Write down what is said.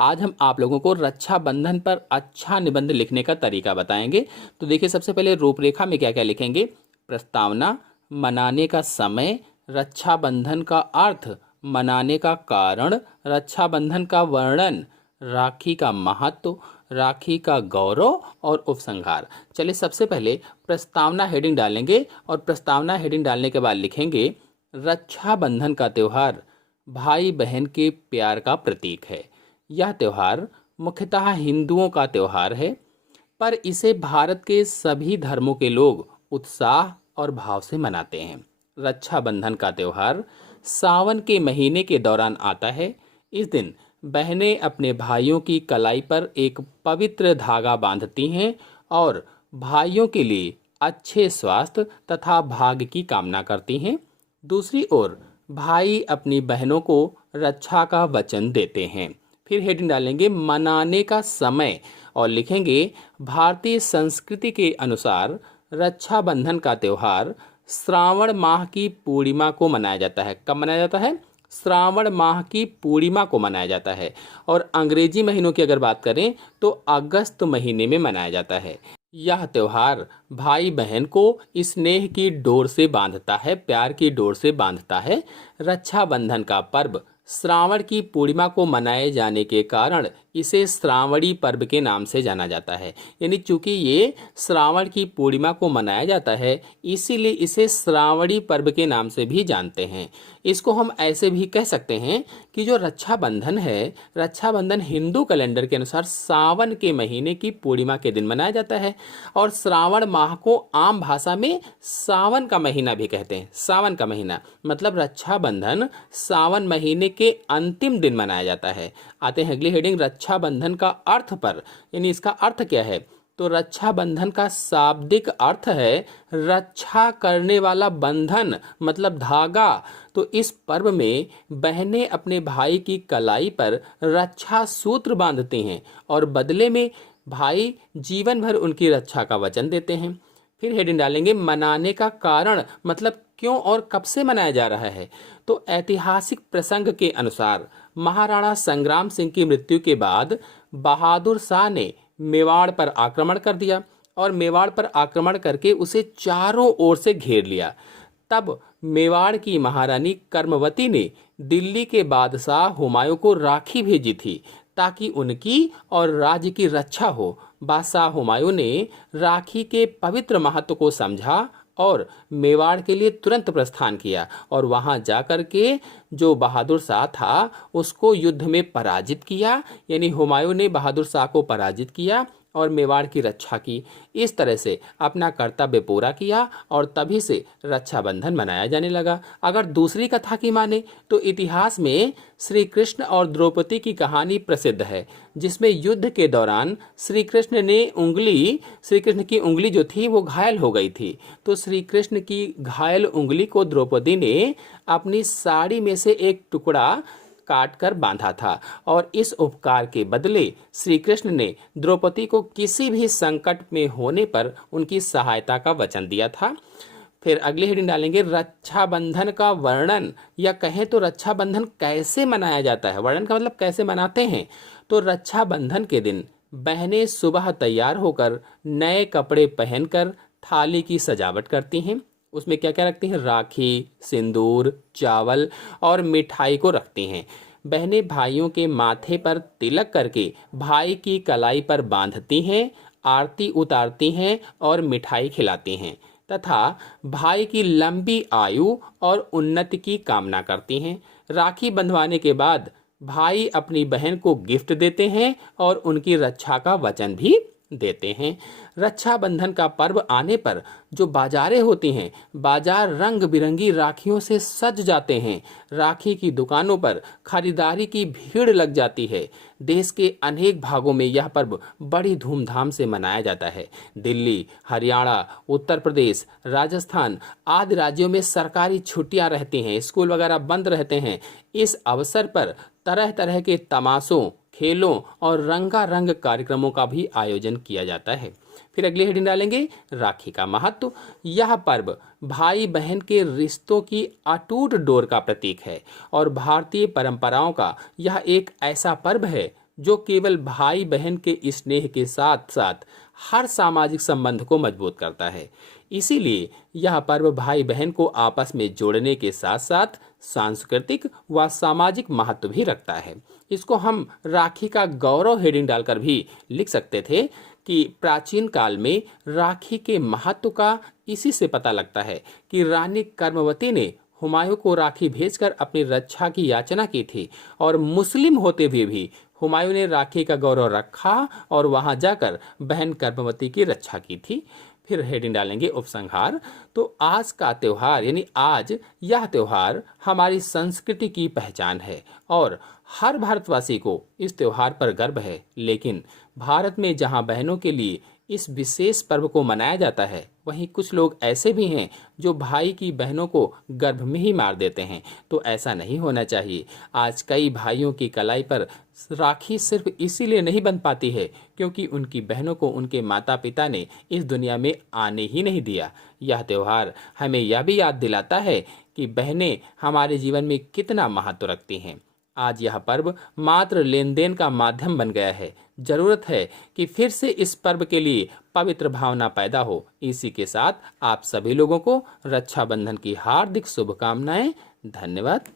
आज हम आप लोगों को रक्षाबंधन पर अच्छा निबंध लिखने का तरीका बताएंगे। तो देखिए, सबसे पहले रूपरेखा में क्या क्या लिखेंगे। प्रस्तावना, मनाने का समय, रक्षाबंधन का अर्थ, मनाने का कारण, रक्षाबंधन का वर्णन, राखी का महत्व, राखी का गौरव और उपसंहार। चलिए, सबसे पहले प्रस्तावना हेडिंग डालेंगे और प्रस्तावना हेडिंग डालने के बाद लिखेंगे, रक्षाबंधन का त्यौहार भाई बहन के प्यार का प्रतीक है। यह त्यौहार मुख्यतः हिंदुओं का त्यौहार है, पर इसे भारत के सभी धर्मों के लोग उत्साह और भाव से मनाते हैं। रक्षाबंधन का त्यौहार सावन के महीने के दौरान आता है। इस दिन बहनें अपने भाइयों की कलाई पर एक पवित्र धागा बांधती हैं और भाइयों के लिए अच्छे स्वास्थ्य तथा भाग्य की कामना करती हैं। दूसरी ओर भाई अपनी बहनों को रक्षा का वचन देते हैं। फिर हेडिंग डालेंगे मनाने का समय और लिखेंगे, भारतीय संस्कृति के अनुसार रक्षाबंधन का त्यौहार श्रावण माह की पूर्णिमा को मनाया जाता है। कब मनाया जाता है? श्रावण माह की पूर्णिमा को मनाया जाता है। और अंग्रेजी महीनों की अगर बात करें तो अगस्त महीने में मनाया जाता है। यह त्यौहार भाई बहन को स्नेह की डोर से बांधता है, प्यार की डोर से बांधता है। रक्षाबंधन का पर्व श्रावण की पूर्णिमा को मनाए जाने के कारण इसे श्रावणी पर्व के नाम से जाना जाता है। यानी चूंकि ये श्रावण की पूर्णिमा को मनाया जाता है, इसीलिए इसे श्रावणी पर्व के नाम से भी जानते हैं। इसको हम ऐसे भी कह सकते हैं कि जो रक्षाबंधन है, रक्षाबंधन हिंदू कैलेंडर के अनुसार सावन के महीने की पूर्णिमा के दिन मनाया जाता है। और श्रावण माह को आम भाषा में सावन का महीना भी कहते हैं। सावन का महीना मतलब रक्षाबंधन सावन महीने के अंतिम दिन मनाया जाता है। आते हैं अगली हेडिंग, रक्षाबंधन का अर्थ पर। यानी इसका अर्थ क्या है? तो रक्षाबंधन का शाब्दिक अर्थ है रक्षा करने वाला बंधन, मतलब धागा। तो इस पर्व में बहनें अपने भाई की कलाई पर रक्षा सूत्र बांधते हैं और बदले में भाई जीवन भर उनकी रक्षा का वचन देते हैं। फिर हेडिंग डालेंगे मनाने का कारण, मतलब क्यों और कब से मनाया जा रहा है। तो ऐतिहासिक प्रसंग के अनुसार महाराणा संग्राम सिंह की मृत्यु के बाद बहादुर शाह ने मेवाड़ पर आक्रमण कर दिया और मेवाड़ पर आक्रमण करके उसे चारों ओर से घेर लिया। तब मेवाड़ की महारानी कर्मवती ने दिल्ली के बादशाह हुमायूं को राखी भेजी थी ताकि उनकी और राज्य की रक्षा हो। बादशाह हुमायूं ने राखी के पवित्र महत्व को समझा और मेवाड़ के लिए तुरंत प्रस्थान किया और वहां जाकर के जो बहादुर शाह था उसको युद्ध में पराजित किया। यानी हुमायूं ने बहादुर शाह को पराजित किया और मेवाड़ की रक्षा की। इस तरह से अपना कर्तव्य पूरा किया और तभी से रक्षाबंधन मनाया जाने लगा। अगर दूसरी कथा की माने तो इतिहास में श्री कृष्ण और द्रौपदी की कहानी प्रसिद्ध है, जिसमें युद्ध के दौरान श्री कृष्ण की उंगली जो थी वो घायल हो गई थी। तो श्री कृष्ण की घायल उंगली को द्रौपदी ने अपनी साड़ी में से एक टुकड़ा काट कर बांधा था और इस उपकार के बदले श्री कृष्ण ने द्रौपदी को किसी भी संकट में होने पर उनकी सहायता का वचन दिया था। फिर अगली हेडिंग डालेंगे रक्षाबंधन का वर्णन, या कहें तो रक्षाबंधन कैसे मनाया जाता है। वर्णन का मतलब कैसे मनाते हैं। तो रक्षाबंधन के दिन बहनें सुबह तैयार होकर नए कपड़े पहनकर थाली की सजावट करती हैं। उसमें क्या क्या रखती हैं? राखी, सिंदूर, चावल और मिठाई को रखती हैं। बहनें भाइयों के माथे पर तिलक करके भाई की कलाई पर बांधती हैं, आरती उतारती हैं और मिठाई खिलाती हैं तथा भाई की लंबी आयु और उन्नति की कामना करती हैं। राखी बंधवाने के बाद भाई अपनी बहन को गिफ्ट देते हैं और उनकी रक्षा का वचन भी देते हैं। रक्षाबंधन का पर्व आने पर जो बाजारें होती हैं, बाजार रंग बिरंगी राखियों से सज जाते हैं। राखी की दुकानों पर खरीदारी की भीड़ लग जाती है। देश के अनेक भागों में यह पर्व बड़ी धूमधाम से मनाया जाता है। दिल्ली, हरियाणा, उत्तर प्रदेश, राजस्थान आदि राज्यों में सरकारी छुट्टियां रहती हैं, स्कूल वगैरह बंद रहते हैं। इस अवसर पर तरह तरह के तमाशों, खेलों और रंगारंग कार्यक्रमों का भी आयोजन किया जाता है। फिर अगली हेडिंग डालेंगे राखी का महत्व। यह पर्व भाई बहन के रिश्तों की अटूट डोर का प्रतीक है और भारतीय परंपराओं का यह एक ऐसा पर्व है जो केवल भाई बहन के स्नेह के साथ साथ हर सामाजिक संबंध को मजबूत करता है। इसीलिए यह पर्व भाई बहन को आपस में जोड़ने के साथ साथ सांस्कृतिक व सामाजिक महत्व भी रखता है। इसको हम राखी का गौरव हेडिंग डालकर भी लिख सकते थे कि प्राचीन काल में राखी के महत्व का इसी से पता लगता है कि रानी कर्मवती ने हुमायूं को राखी भेजकर अपनी रक्षा की याचना की थी और मुस्लिम होते हुए भी हुमायूं ने राखी का गौरव रखा और वहां जाकर बहन कर्मवती की रक्षा की थी। फिर हेडिंग डालेंगे उपसंहार। तो आज का त्योहार यानी आज यह त्योहार हमारी संस्कृति की पहचान है और हर भारतवासी को इस त्योहार पर गर्व है। लेकिन भारत में जहां बहनों के लिए इस विशेष पर्व को मनाया जाता है, वहीं कुछ लोग ऐसे भी हैं जो भाई की बहनों को गर्भ में ही मार देते हैं। तो ऐसा नहीं होना चाहिए। आज कई भाइयों की कलाई पर राखी सिर्फ इसीलिए नहीं बंध पाती है क्योंकि उनकी बहनों को उनके माता पिता ने इस दुनिया में आने ही नहीं दिया। यह त्योहार हमें यह भी याद दिलाता है कि बहनें हमारे जीवन में कितना महत्व रखती हैं। आज यह पर्व मात्र लेन देन का माध्यम बन गया है। जरूरत है कि फिर से इस पर्व के लिए पवित्र भावना पैदा हो। इसी के साथ आप सभी लोगों को रक्षाबंधन की हार्दिक शुभकामनाएं। धन्यवाद।